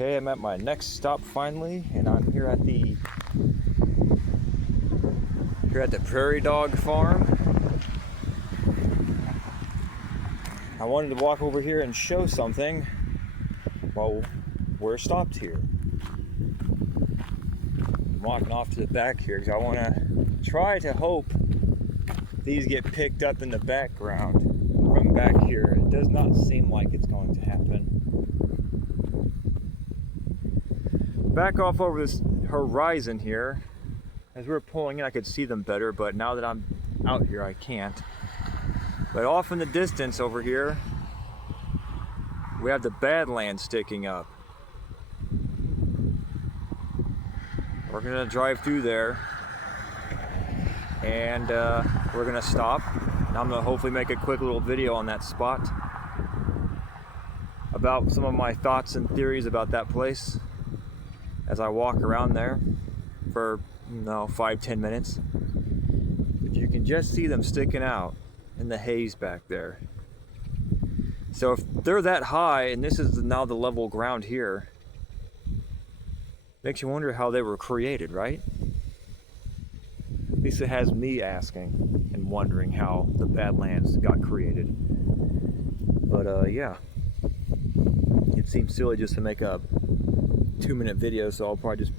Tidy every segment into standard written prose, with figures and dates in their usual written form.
Okay, I'm at my next stop finally, and I'm here at the Prairie Dog Farm. I wanted to walk over here and show something while we're stopped here. I'm walking off to the back here because I want to try to hope these get picked up in the background from back here. It does not seem like it's going to happen. Back off over this horizon here. As we were pulling in, I could see them better, but now that I'm out here, I can't. But off in the distance over here, we have the Badlands sticking up. We're gonna drive through there, and we're gonna stop. And I'm gonna hopefully make a quick little video on that spot about some of my thoughts and theories about that place as I walk around there for 5-10 minutes. But you can just see them sticking out in the haze back there. So if they're that high and this is now the level ground here, makes you wonder how they were created, right? At least it has me asking and wondering how the Badlands got created. But yeah, it seems silly just to make a 2-minute video, so I'll probably just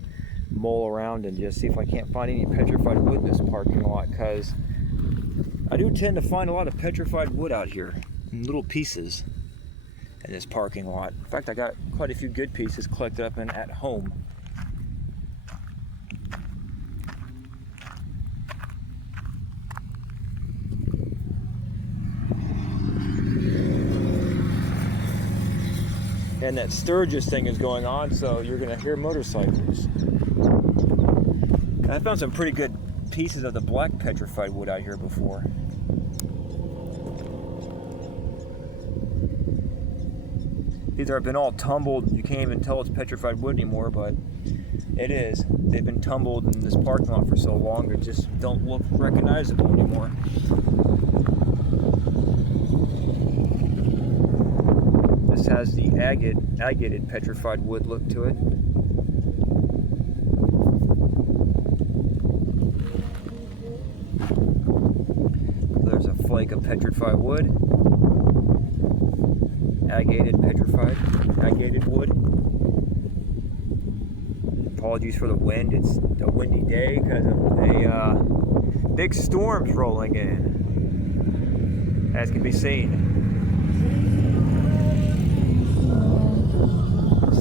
mull around and just see if I can't find any petrified wood in this parking lot, because I do tend to find a lot of petrified wood out here in little pieces in this parking lot. In fact, I got quite a few good pieces collected up and at home. And that Sturgis thing is going on, so you're gonna hear motorcycles. And I found some pretty good pieces of the black petrified wood out here before. These have been all tumbled. You can't even tell it's petrified wood anymore, but it is. They've been tumbled in this parking lot for so long, they just don't look recognizable anymore. This has the agated petrified wood look to it. There's a flake of petrified wood. Agated wood. Apologies for the wind. It's a windy day because of a big storm's rolling in, as can be seen.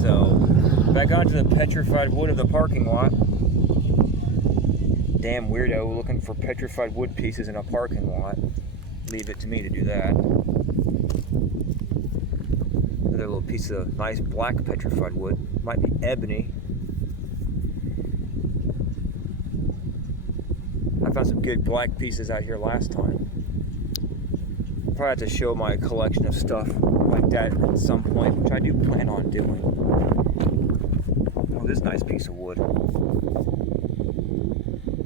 So, back onto the petrified wood of the parking lot. Damn weirdo looking for petrified wood pieces in a parking lot. Leave it to me to do that. Another little piece of nice black petrified wood. Might be ebony. I found some good black pieces out here last time. Probably have to show my collection of stuff like that at some point, which I do plan on doing. Oh, this nice piece of wood.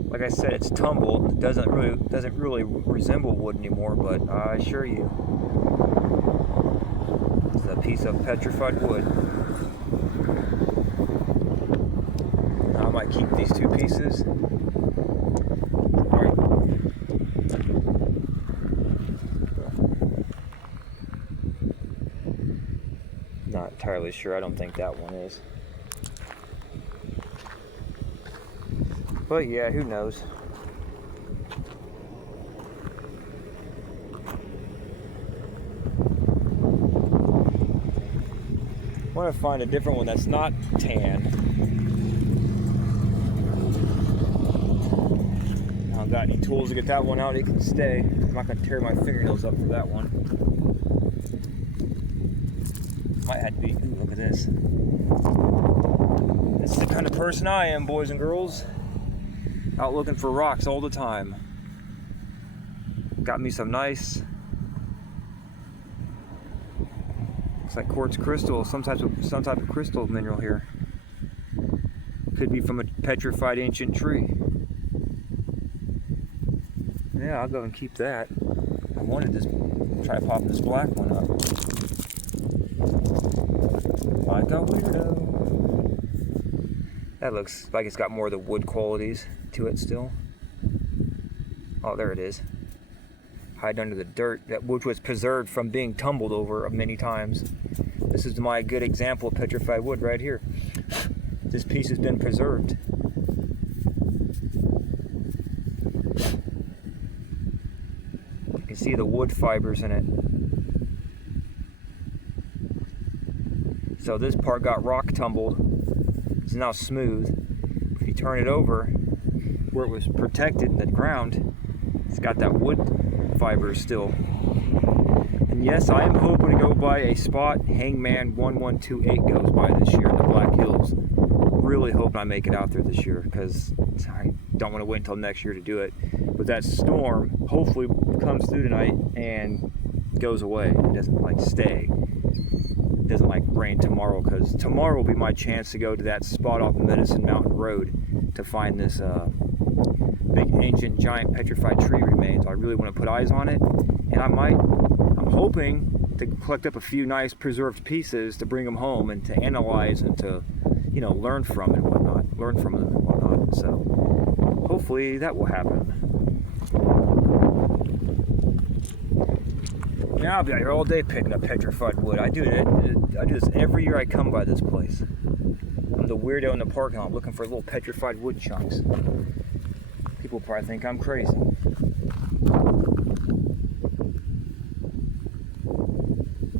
Like I said, it's tumbled. It doesn't really resemble wood anymore, but I assure you, it's a piece of petrified wood. I might keep these two pieces. Alright. Not entirely sure. I don't think that one is. But yeah, who knows? I want to find a different one that's not tan. I don't got any tools to get that one out. It can stay. I'm not going to tear my fingernails up for that one. Might have to be. Ooh, look at this. This is the kind of person I am, boys and girls. Out looking for rocks all the time. Got me some nice, looks like quartz crystal, some type of crystal mineral here. Could be from a petrified ancient tree. Yeah, I'll go and keep that. I wanted this, try popping this black one up. Like a weirdo. That looks like it's got more of the wood qualities to it still. Oh, there it is. Hide under the dirt, which was preserved from being tumbled over many times. This is my good example of petrified wood right here. This piece has been preserved. You can see the wood fibers in it. So this part got rock tumbled. It's now smooth. If you turn it over, where it was protected in the ground, it's got that wood fiber still. And yes, I am hoping to go by a spot Hangman 1128 goes by this year in the Black Hills. Really hoping I make it out there this year, because I don't want to wait until next year to do it. But that storm hopefully comes through tonight and goes away. It doesn't like stay. It doesn't like rain tomorrow, because tomorrow will be my chance to go to that spot off Medicine Mountain Road to find this big ancient giant petrified tree remains. I really want to put eyes on it, and I'm hoping to collect up a few nice preserved pieces to bring them home and to analyze and to, you know, learn from them and whatnot. So hopefully that will happen. Now I'll be out here all day picking up petrified wood. I do this every year I come by this place. I'm the weirdo in the parking lot looking for little petrified wood chunks. People probably think I'm crazy.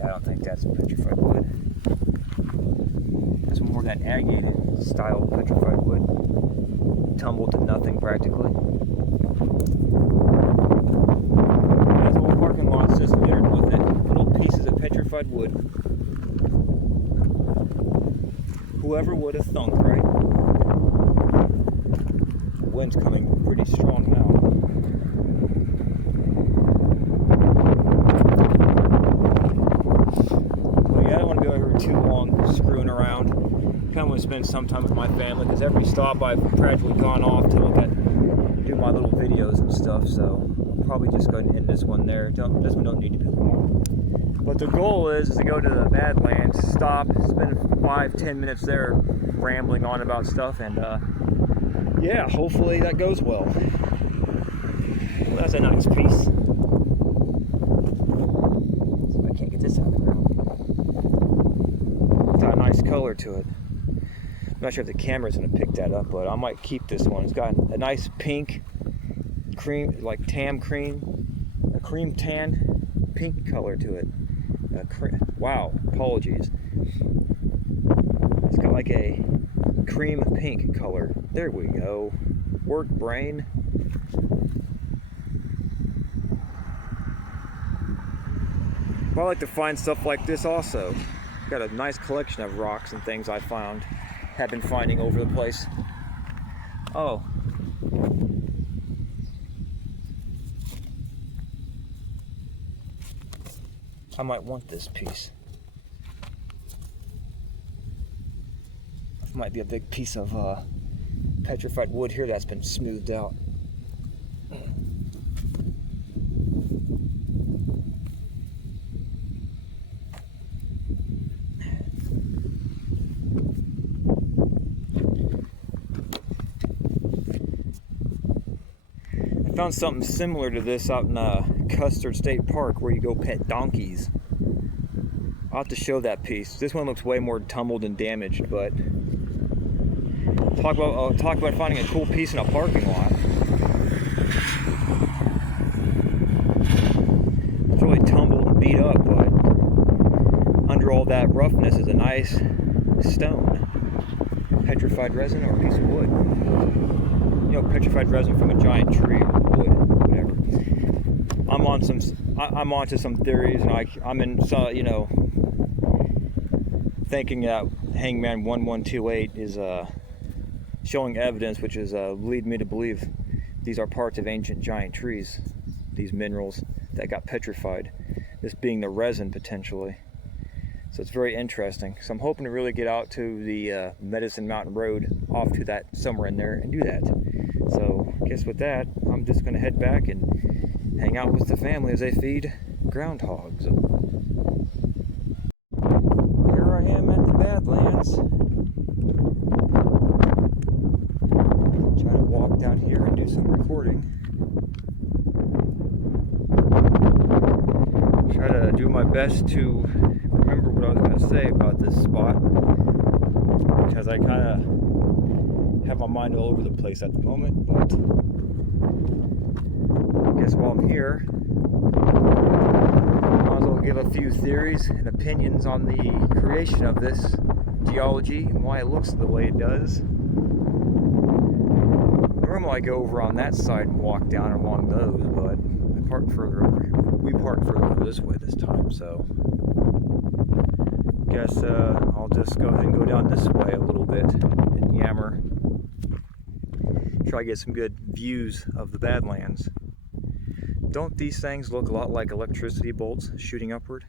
I don't think that's petrified wood. That's more that agate style petrified wood. Tumbled to nothing practically. That's whole parking lot's just littered with it. Little pieces of petrified wood. Whoever would have thunk, right? The wind's coming pretty strong now. But yeah, I don't want to be over here too long screwing around. Kind of want to spend some time with my family, because every stop I've practically gone off to look at, do my little videos and stuff. So I'll probably just go ahead and end this one there. This one don't need to be long. But the goal is to go to the Badlands, stop, spend 5-10 minutes there rambling on about stuff, and yeah, hopefully that goes well. Well, that's a nice piece. So I can't get this out of the ground. It's got a nice color to it. I'm not sure if the camera's going to pick that up, but I might keep this one. It's got a nice pink, cream, like tan cream, a cream tan pink color to it. Wow, apologies. It's got like a cream pink color. There we go. Work, brain. But I like to find stuff like this also. Got a nice collection of rocks and things I found. Have been finding over the place. Oh. I might want this piece. Might be a big piece of petrified wood here that's been smoothed out. I found something similar to this out in Custard State Park, where you go pet donkeys. I'll have to show that piece. This one looks way more tumbled and damaged, but talk about finding a cool piece in a parking lot. It's really tumbled and beat up, but under all that roughness is a nice stone. Petrified resin or a piece of wood. You know, petrified resin from a giant tree or wood, whatever. I'm onto some theories, and I'm in some, you know, thinking that Hangman 1128 is showing evidence, which is lead me to believe these are parts of ancient giant trees, these minerals that got petrified, this being the resin potentially. So it's very interesting. So I'm hoping to really get out to the Medicine Mountain Road, off to that, somewhere in there, and do that. So I guess with that, I'm just going to head back and hang out with the family as they feed groundhogs. Here I am at the Badlands. recording. Try to do my best to remember what I was going to say about this spot, because I kind of have my mind all over the place at the moment. But I guess while I'm here, I might as well give a few theories and opinions on the creation of this geology and why it looks the way it does. Normally I go over on that side and walk down along those, but we parked further over this way this time, so I guess I'll just go ahead and go down this way a little bit and yammer. Try to get some good views of the Badlands. Don't these things look a lot like electricity bolts shooting upward?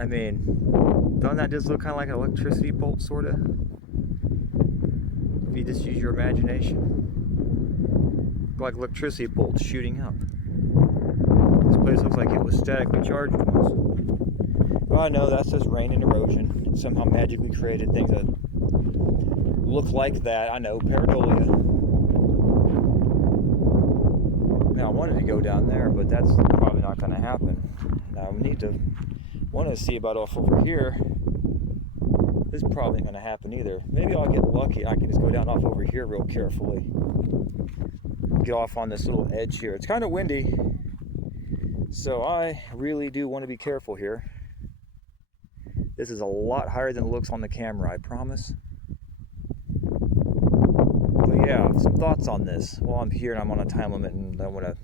I mean, doesn't that just look kind of like an electricity bolt, sort of? If you just use your imagination. Like electricity bolts shooting up. This place looks like it was statically charged once. Well, I know that's just rain and erosion. It somehow magically created things that look like that. I know, pareidolia. Now, I wanted to go down there, but that's probably not going to happen. Now, we need to want to see about off over here. This is probably not going to happen either. Maybe I'll get lucky. I can just go down off over here real carefully. Get off on this little edge here. It's kind of windy, so I really do want to be careful here. This is a lot higher than it looks on the camera, I promise. But yeah, some thoughts on this while I'm here and I'm on a time limit and I don't want to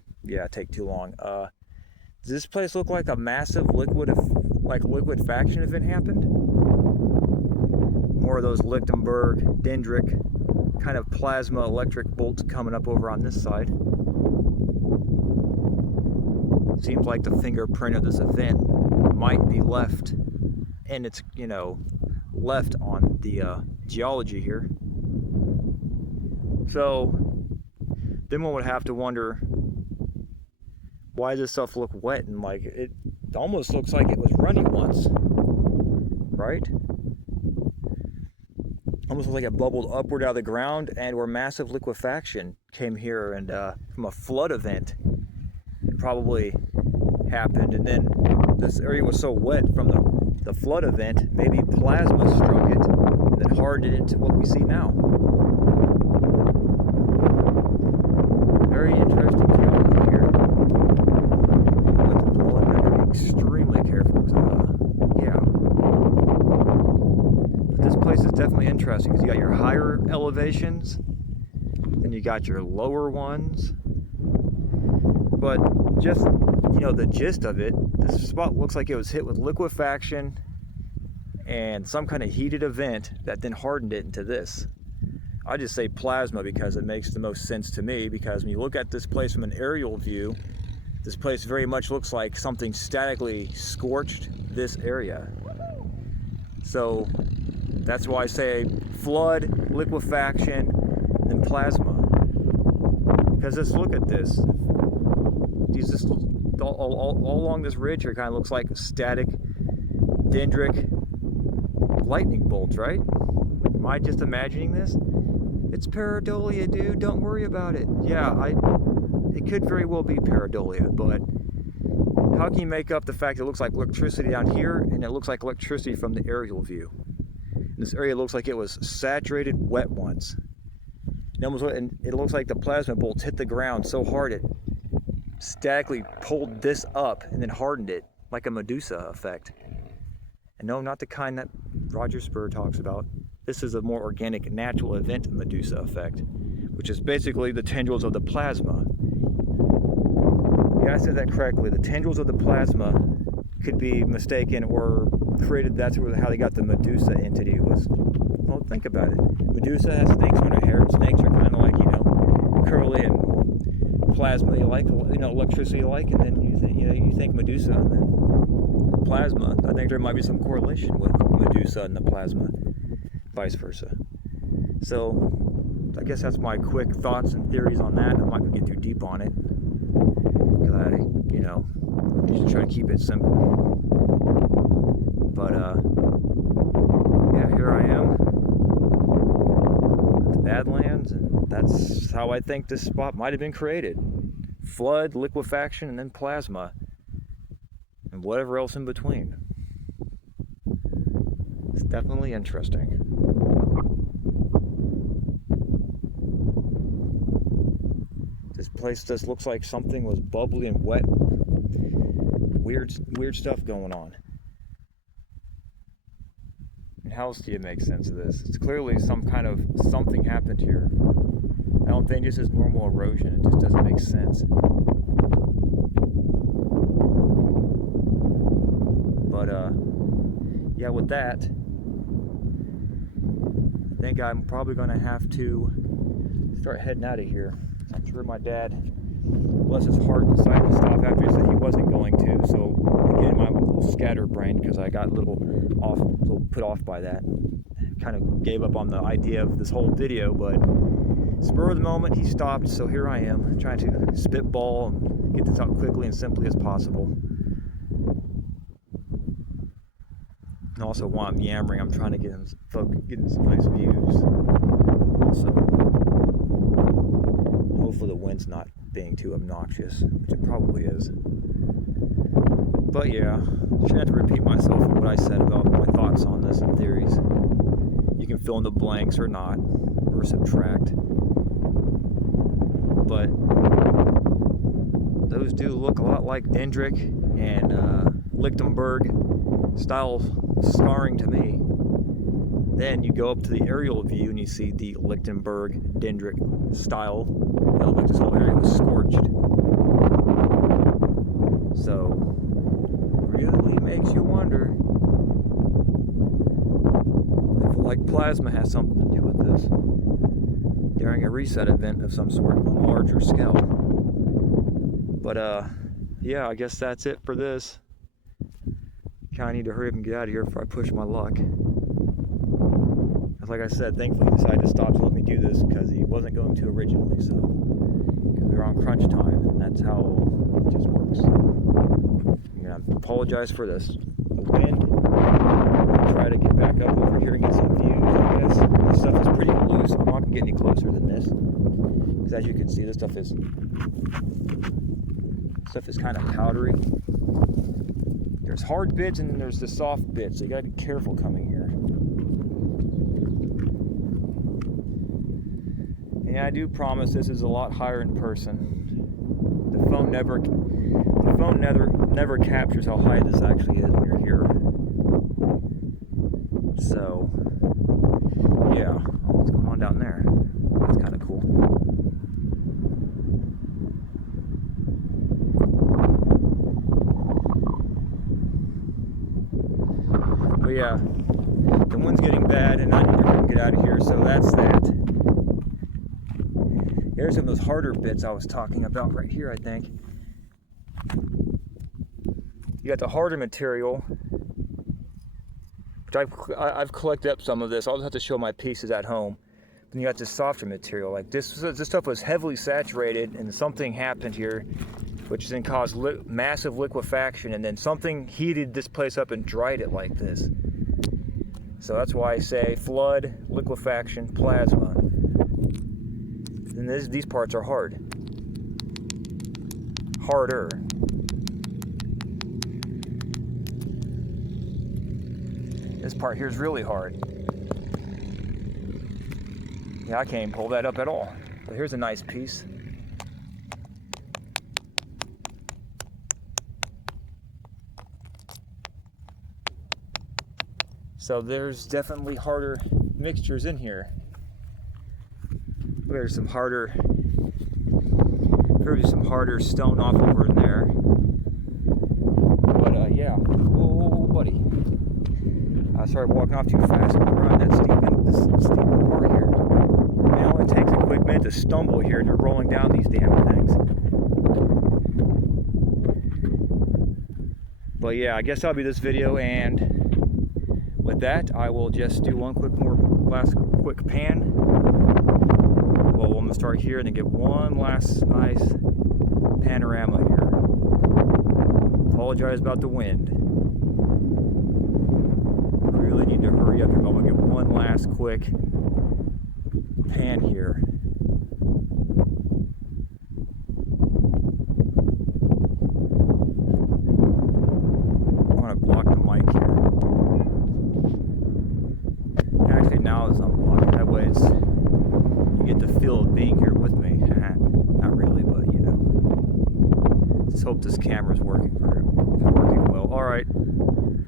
take too long. Does this place look like a massive liquefaction event happened? More of those Lichtenberg, dendritic kind of plasma electric bolts coming up over on this side. Seems like the fingerprint of this event might be left, and it's, left on the geology here. So then one would have to wonder, why does this stuff look wet? And like, it almost looks like it was running once, right? Almost like it bubbled upward out of the ground, and where massive liquefaction came here, and from a flood event it probably happened, and then this area was so wet from the flood event, maybe plasma struck it and then hardened it into what we see now. Very interesting geology here. I'm going to be extremely careful. This place is definitely interesting because you got your higher elevations, then you got your lower ones. But just, the gist of it, this spot looks like it was hit with liquefaction and some kind of heated event that then hardened it into this. I just say plasma because it makes the most sense to me, because when you look at this place from an aerial view, this place very much looks like something statically scorched this area. So that's why I say flood, liquefaction, and plasma. Because just look at this. These all along this ridge here kind of looks like static dendritic lightning bolts, right? Am I just imagining this? It's pareidolia, dude. Don't worry about it. Yeah, it could very well be pareidolia, but how can you make up the fact that it looks like electricity down here and it looks like electricity from the aerial view? This area looks like it was saturated wet once. And it looks like the plasma bolts hit the ground so hard it statically pulled this up and then hardened it like a Medusa effect. And no, not the kind that Roger Spur talks about. This is a more organic, natural event Medusa effect, which is basically the tendrils of the plasma. Yeah, I said that correctly. The tendrils of the plasma could be mistaken or created. That's how they got the Medusa entity was. Well, think about it. Medusa has snakes on her hair. Snakes are kind of like, curly and plasma like, electricity like, and then you think Medusa and then plasma. I think there might be some correlation with Medusa and the plasma, vice versa. So I guess that's my quick thoughts and theories on that. I'm not gonna get too deep on it because I just try to keep it simple. But yeah, here I am. that's how I think this spot might have been created. Flood, liquefaction, and then plasma, and whatever else in between. It's definitely interesting. This place just looks like something was bubbly and wet. Weird stuff going on. And how else do you make sense of this? It's clearly something happened here. I don't think this is normal erosion. It just doesn't make sense. But yeah, with that, I think I'm probably gonna have to start heading out of here. I'm sure my dad, bless his heart, decided to stop after he said he wasn't going to. So again, I'm a little scatterbrained because I got a little put off by that. Kind of gave up on the idea of this whole video, but spur of the moment, he stopped. So here I am, trying to spitball and get this out quickly and simply as possible. And also, while I'm yammering, I'm trying to get in some nice views. Also, hopefully the wind's not being too obnoxious, which it probably is. But yeah, I shouldn't have to repeat myself on what I said about my thoughts on this and theories. You can fill in the blanks or not, or subtract. But those do look a lot like Dendrick and Lichtenberg style scarring to me. Then you go up to the aerial view and you see the Lichtenberg Dendrick style. It looked like this whole area was scorched. So really makes you wonder if like plasma has something to do with this during a reset event of some sort on a larger scale. But yeah, I guess that's it for this. Kind of need to hurry up and get out of here before I push my luck. Like I said, thankfully he decided to stop to let me do this because he wasn't going to originally, so because we were on crunch time, and that's how it just works. I apologize for this. The wind. I'll try to get back up over here and get some views, I guess. This stuff is pretty loose. I'm not going to get any closer than this, because as you can see, this stuff is kind of powdery. There's hard bits and then there's the soft bits, so you got to be careful coming here. Yeah, I do promise this is a lot higher in person. The phone never captures how high this actually is when you're here. So, yeah. Oh, what's going on down there? That's kind of cool. But yeah, the wind's getting bad and I need to get out of here, so that's that. Here's some of those harder bits I was talking about right here, I think. You got the harder material, which I've collected up some of this. I'll just have to show my pieces at home. Then you got this softer material. Like this stuff was heavily saturated, and something happened here, which then caused massive liquefaction, and then something heated this place up and dried it like this. So that's why I say flood, liquefaction, plasma. And these parts are hard. Harder. This part here is really hard. Yeah, I can't even pull that up at all. But here's a nice piece. So there's definitely harder mixtures in here. There's some harder stone off over in there. But yeah. Whoa, buddy. I started walking off too fast and around that steeper part here. Man, it only takes a quick minute to stumble here and you're rolling down these damn things. But yeah, I guess that'll be this video, and with that, I will just do one last quick pan. Well, I'm gonna start here and then get one last nice panorama here. Apologize about the wind. I really need to hurry up here, but I'm gonna get one last quick pan here.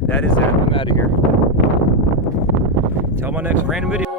that is it. I'm out of here. Till my next random video.